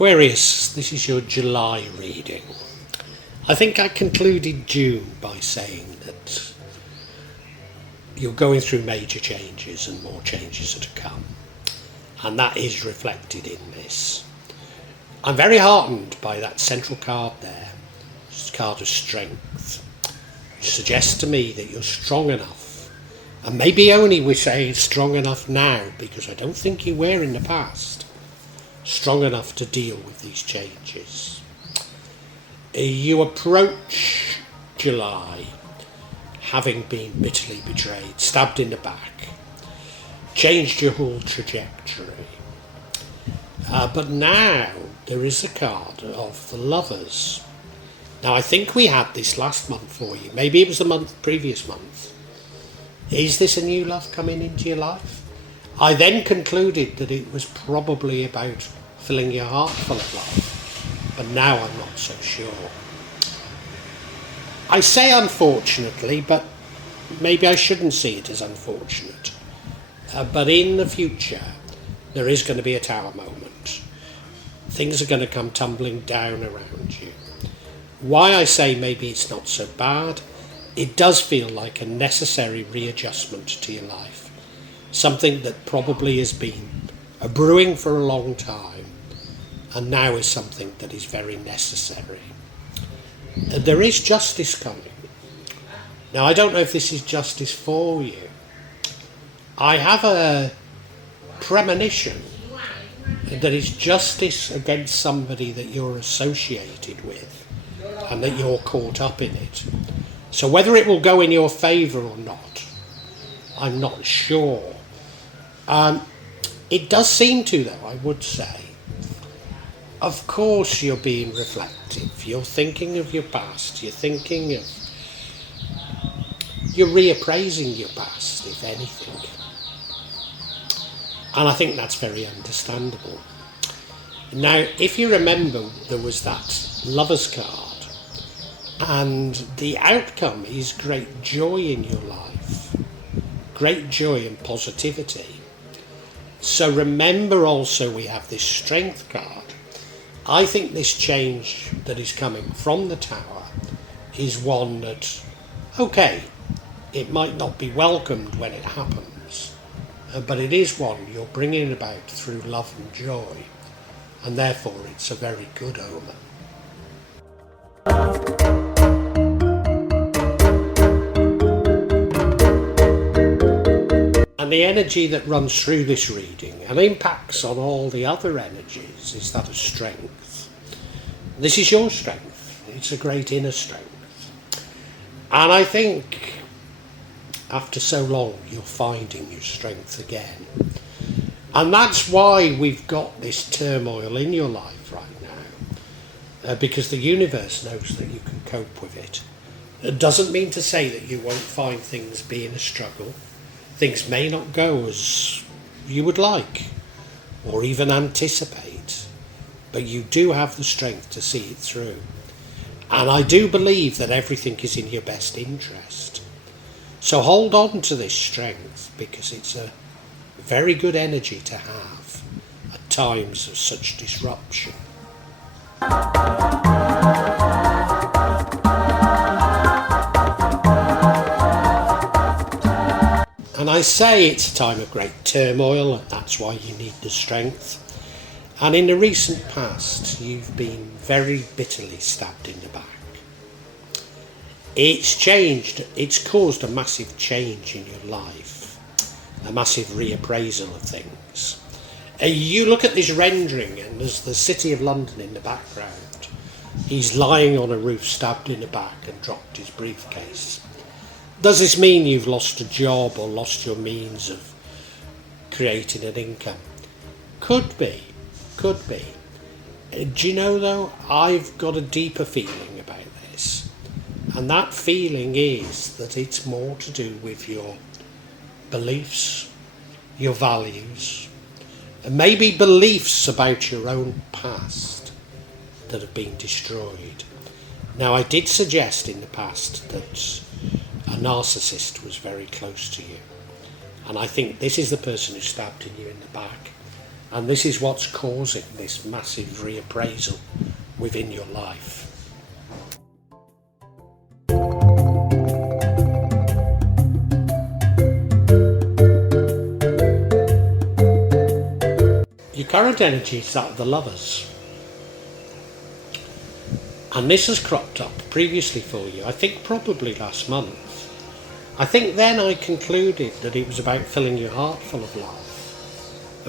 Aquarius, this is your July reading. I think I concluded June by saying that you're going through major changes and more changes are to come. And that is reflected in this. I'm very heartened by that central card there. It's a card of strength. Which suggests to me that you're strong enough. And maybe only we're saying strong enough now because I don't think you were in the past. Strong enough to deal with these changes. You approach July having been bitterly betrayed, stabbed in the back, changed your whole trajectory. But now there is a card of the Lovers. Now I think we had this last month for you. Maybe it was the previous month. Is this a new love coming into your life? I then concluded that it was probably about filling your heart full of love, but now I'm not so sure. I say unfortunately, but maybe I shouldn't see it as unfortunate. But in the future, there is going to be a tower moment. Things are going to come tumbling down around you. Why I say maybe it's not so bad, it does feel like a necessary readjustment to your life. Something that probably has been a brewing for a long time and now is something that is very necessary. There is justice coming. Now I don't know if this is justice for you. I have a premonition that it's justice against somebody that you're associated with and that you're caught up in it. So whether it will go in your favour or not, I'm not sure. It does seem to, though, I would say. Of course you're being reflective. You're thinking of your past. You're reappraising your past, if anything. And I think that's very understandable. Now, if you remember, there was that Lovers card. And the outcome is great joy in your life. Great joy and positivity. So remember also we have this Strength card. I think this change that is coming from the Tower is one that, okay, it might not be welcomed when it happens, but it is one you're bringing about through love and joy, and therefore it's a very good omen. And the energy that runs through this reading and impacts on all the other energies is that of strength. This is your strength. It's a great inner strength. And I think after so long you're finding your strength again. And that's why we've got this turmoil in your life right now. Because the universe knows that you can cope with it. It doesn't mean to say that you won't find things being a struggle. Things may not go as you would like or even anticipate, but you do have the strength to see it through. And I do believe that everything is in your best interest. So hold on to this strength because it's a very good energy to have at times of such disruption. And I say it's a time of great turmoil, and that's why you need the strength. And in the recent past, you've been very bitterly stabbed in the back. It's changed, it's caused a massive change in your life, a massive reappraisal of things. You look at this rendering, and there's the City of London in the background. He's lying on a roof, stabbed in the back, and dropped his briefcase. Does this mean you've lost a job or lost your means of creating an income? Could be. Do you know though, I've got a deeper feeling about this. And that feeling is that it's more to do with your beliefs, your values, and maybe beliefs about your own past that have been destroyed. Now I did suggest in the past that a narcissist was very close to you, and I think this is the person who stabbed you in the back, And this is what's causing this massive reappraisal within your life. Your current energy is that of the Lovers. And this has cropped up previously for you, I think probably last month. I think then I concluded that it was about filling your heart full of love.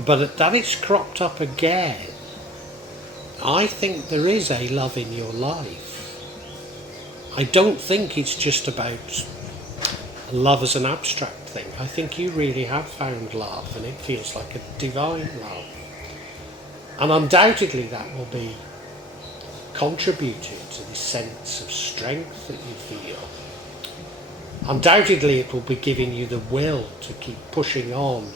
But that it's cropped up again, I think there is a love in your life. I don't think it's just about love as an abstract thing. I think you really have found love, and it feels like a divine love. And undoubtedly that will be contributing to this sense of strength that you feel. Undoubtedly it will be giving you the will to keep pushing on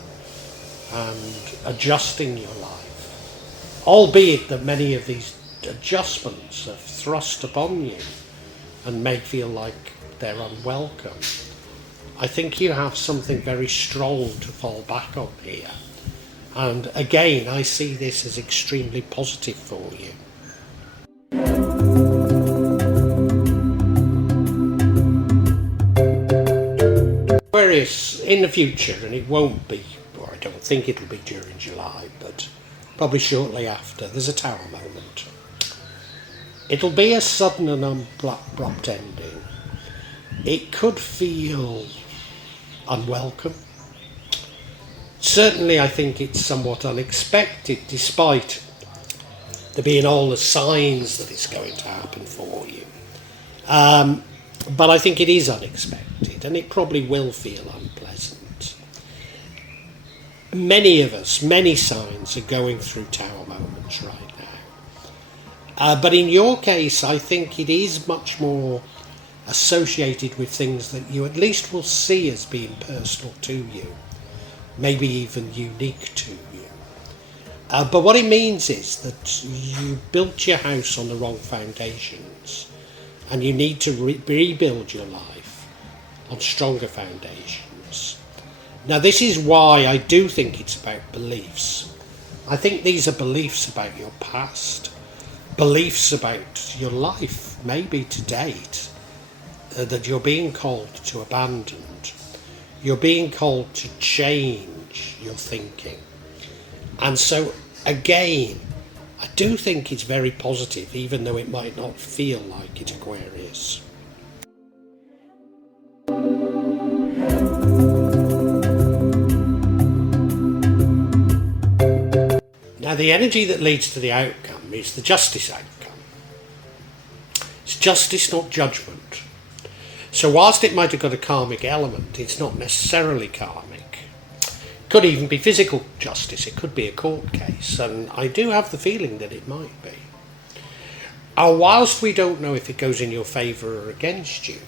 and adjusting your life, albeit that many of these adjustments are thrust upon you and may feel like they're unwelcome. I think you have something very strong to fall back on here, and again I see this as extremely positive for you. Aquarius, in the future, and it won't be, or I don't think it'll be during July, but probably shortly after, there's a tower moment. It'll be a sudden and abrupt ending. It could feel unwelcome. Certainly I think it's somewhat unexpected, despite there being all the signs that it's going to happen for you. But I think it is unexpected, and it probably will feel unpleasant. Many of us, many signs are going through tower moments right now. But in your case, I think it is much more associated with things that you at least will see as being personal to you, maybe even unique to you. But what it means is that you built your house on the wrong foundations, and you need to rebuild your life on stronger foundations. Now this is why I do think it's about beliefs. I think these are beliefs about your past, beliefs about your life, maybe to date, that you're being called to abandon. You're being called to change your thinking. And so again, I do think it's very positive, even though it might not feel like it, Aquarius. Now the energy that leads to the outcome is the justice outcome. It's justice, not judgment. So whilst it might have got a karmic element, it's not necessarily karmic. Could even be physical justice, it could be a court case, and I do have the feeling that it might be. Whilst we don't know if it goes in your favour or against you,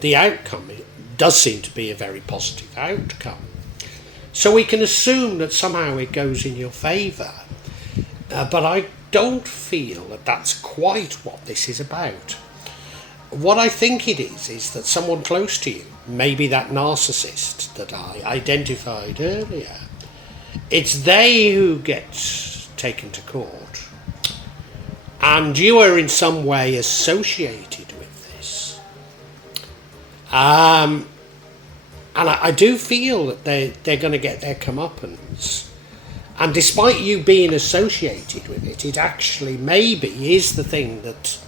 the outcome does seem to be a very positive outcome. So we can assume that somehow it goes in your favour, but I don't feel that that's quite what this is about. What I think it is that someone close to you, maybe that narcissist that I identified earlier, it's they who get taken to court, and you are in some way associated with this. And I do feel that they're going to get their comeuppance, and despite you being associated with it, it actually maybe is the thing that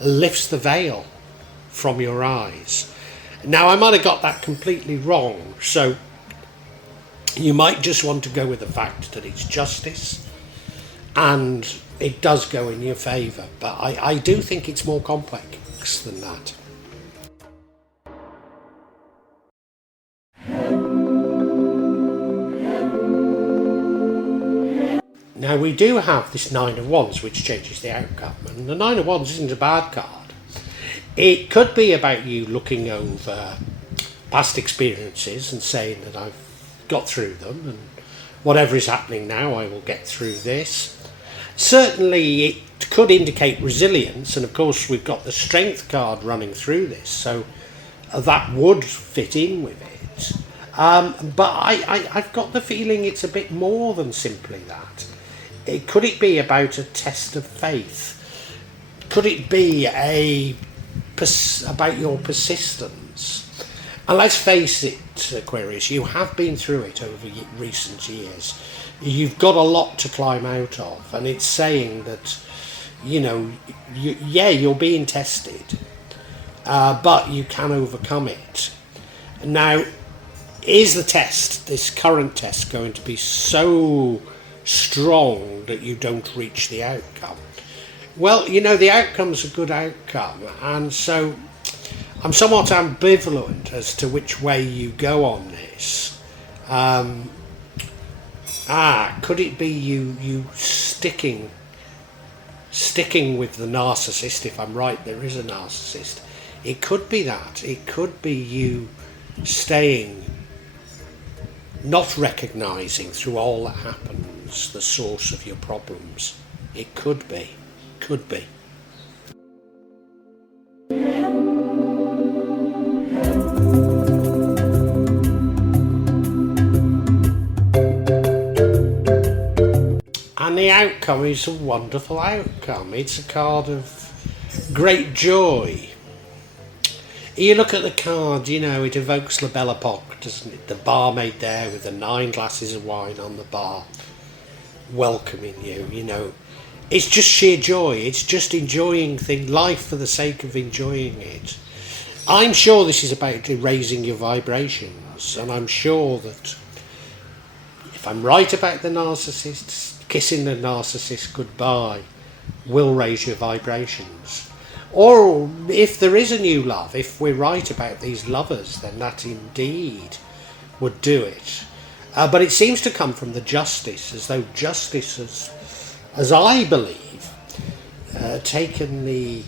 lifts the veil from your eyes. Now I might have got that completely wrong, so you might just want to go with the fact that it's justice and it does go in your favour, but I do think it's more complex than that. Now we do have this Nine of Wands, which changes the outcome, and the Nine of Wands isn't a bad card. It could be about you looking over past experiences and saying that I've got through them, and whatever is happening now, I will get through this. Certainly it could indicate resilience, and of course we've got the Strength card running through this, so that would fit in with it. But I've got the feeling it's a bit more than simply that. Could it be about a test of faith? Could it be about your persistence? And let's face it, Aquarius, you have been through it over recent years. You've got a lot to climb out of, and it's saying that, you're being tested, but you can overcome it. Now, is the test, this current test, going to be so strong that you don't reach the outcome? Well, the outcome's a good outcome, and so I'm somewhat ambivalent as to which way you go on this. Could it be you sticking with the narcissist? If I'm right, there is a narcissist. It could be that. It could be you staying, not recognising through all that happens the source of your problems. It could be. Could be. And the outcome is a wonderful outcome. It's a card of great joy. You look at the card, it evokes La Belle Epoque, doesn't it? The barmaid there with the 9 glasses of wine on the bar, welcoming you, It's just sheer joy. It's just enjoying life for the sake of enjoying it. I'm sure this is about raising your vibrations, and I'm sure that if I'm right about the narcissist, kissing the narcissist goodbye will raise your vibrations. Or if there is a new love, if we're right about these lovers, then that indeed would do it. But it seems to come from the justice, as though justice has, as I believe, taken the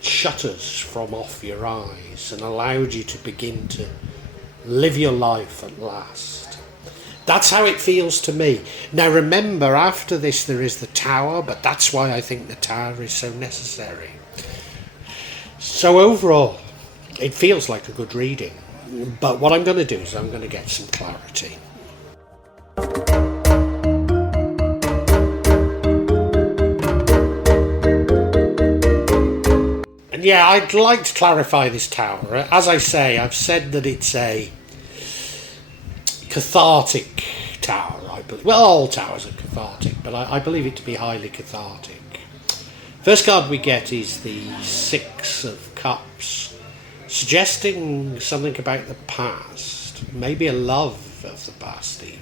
shutters from off your eyes and allowed you to begin to live your life at last. That's how it feels to me. Now remember, after this there is the Tower, but that's why I think the Tower is so necessary. So overall, it feels like a good reading. But what I'm going to do is I'm going to get some clarity. And yeah, I'd like to clarify this Tower. As I say, I've said that it's a cathartic tower, I believe. Well, all towers are cathartic, but I believe it to be highly cathartic. First card we get is the 6 of Cups, suggesting something about the past, maybe a love of the past even,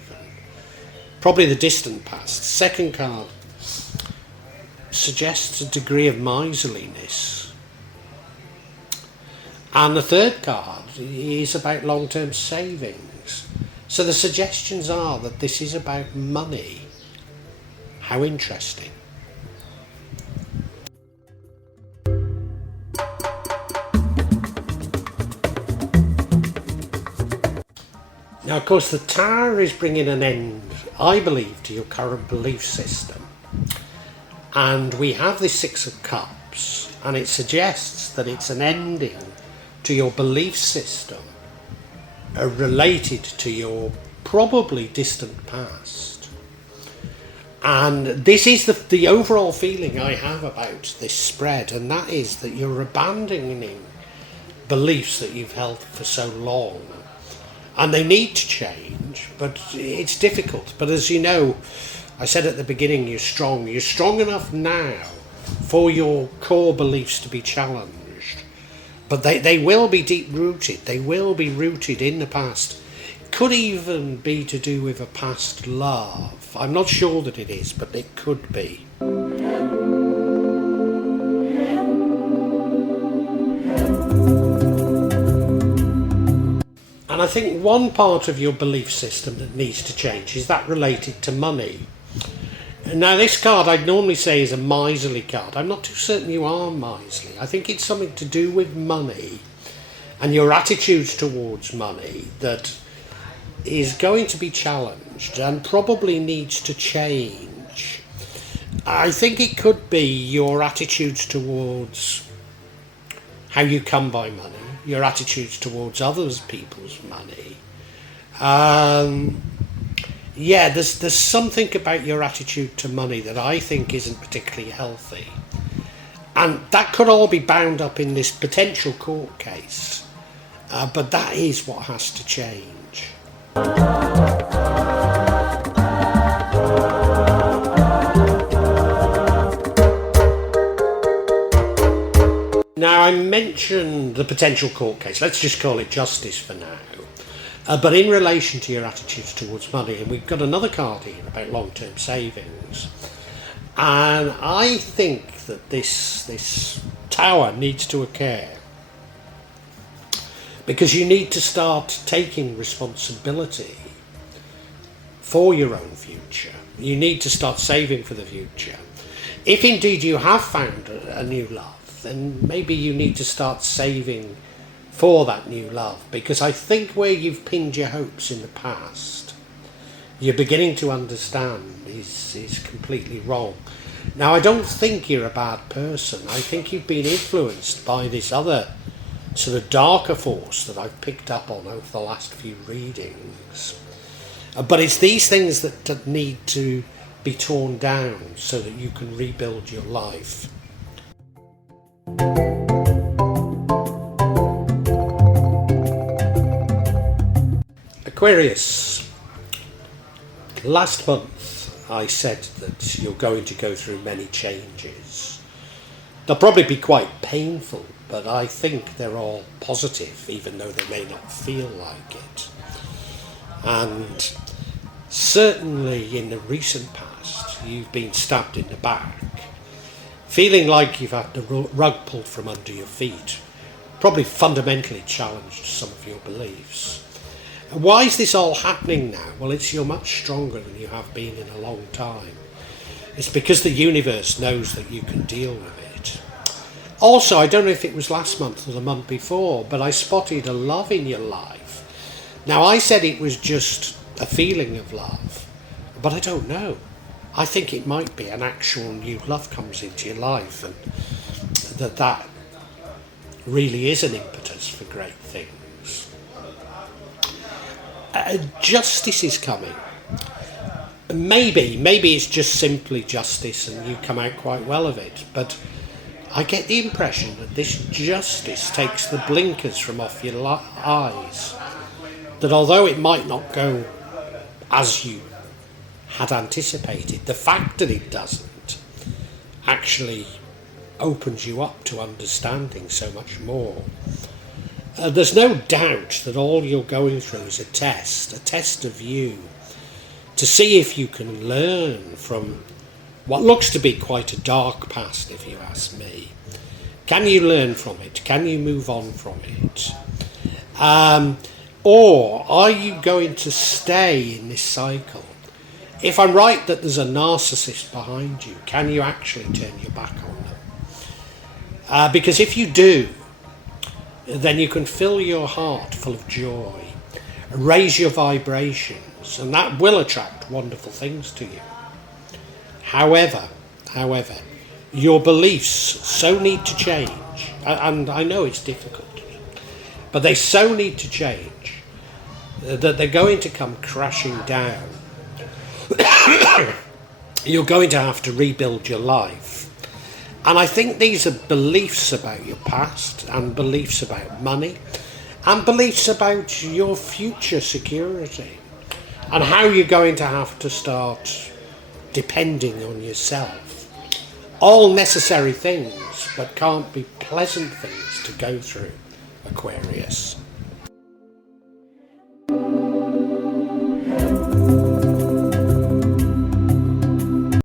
probably the distant past. Second card suggests a degree of miserliness. And the third card is about long-term savings. So the suggestions are that this is about money. How interesting. Now, of course, the Tower is bringing an end, I believe, to your current belief system. And we have this 6 of Cups, and it suggests that it's an ending to your belief system related to your probably distant past. And this is the overall feeling I have about this spread, and that is that you're abandoning beliefs that you've held for so long. And they need to change, but it's difficult. But as you know, I said at the beginning, you're strong. You're strong enough now for your core beliefs to be challenged. But they will be deep-rooted. They will be rooted in the past. Could even be to do with a past love. I'm not sure that it is, but it could be. And I think one part of your belief system that needs to change is that related to money. Now, this card I'd normally say is a miserly card. I'm not too certain you are miserly. I think it's something to do with money and your attitudes towards money that is going to be challenged and probably needs to change. I think it could be your attitudes towards how you come by money, your attitudes towards others people's money, Um, yeah, there's something about your attitude to money that I think isn't particularly healthy. And that could all be bound up in this potential court case. But that is what has to change. Now, I mentioned the potential court case. Let's just call it justice for now. But in relation to your attitudes towards money, and we've got another card here about long-term savings. And I think that this tower needs to occur because you need to start taking responsibility for your own future. You need to start saving for the future. If indeed you have found a new love, then maybe you need to start saving for that new love, because I think where you've pinned your hopes in the past, you're beginning to understand is completely wrong. Now, I don't think you're a bad person. I think you've been influenced by this other sort of darker force that I've picked up on over the last few readings. But it's these things that need to be torn down so that you can rebuild your life. Aquarius, last month I said that you're going to go through many changes. They'll probably be quite painful, but I think they're all positive, even though they may not feel like it. And certainly in the recent past, you've been stabbed in the back, feeling like you've had the rug pulled from under your feet, probably fundamentally challenged some of your beliefs. And why is this all happening now? Well, you're much stronger than you have been in a long time. It's because the universe knows that you can deal with it. Also, I don't know if it was last month or the month before, but I spotted a love in your life. Now, I said it was just a feeling of love, but I don't know. I think it might be an actual new love comes into your life, and that really is an impetus for great things. Justice is coming. Maybe it's just simply justice and you come out quite well of it, but I get the impression that this justice takes the blinkers from off your eyes, that although it might not go as you had anticipated, the fact that it doesn't actually opens you up to understanding so much more. There's no doubt that all you're going through is a test of you, to see if you can learn from what looks to be quite a dark past, if you ask me. Can you learn from it? Can you move on from it? Or are you going to stay in this cycle? If I'm right that there's a narcissist behind you, can you actually turn your back on them? Because if you do, then you can fill your heart full of joy, raise your vibrations, and that will attract wonderful things to you. However, your beliefs so need to change, and I know it's difficult, but they so need to change that they're going to come crashing down. You're going to have to rebuild your life. And I think these are beliefs about your past, and beliefs about money, and beliefs about your future security, and how you're going to have to start depending on yourself. All necessary things, but can't be pleasant things to go through, Aquarius.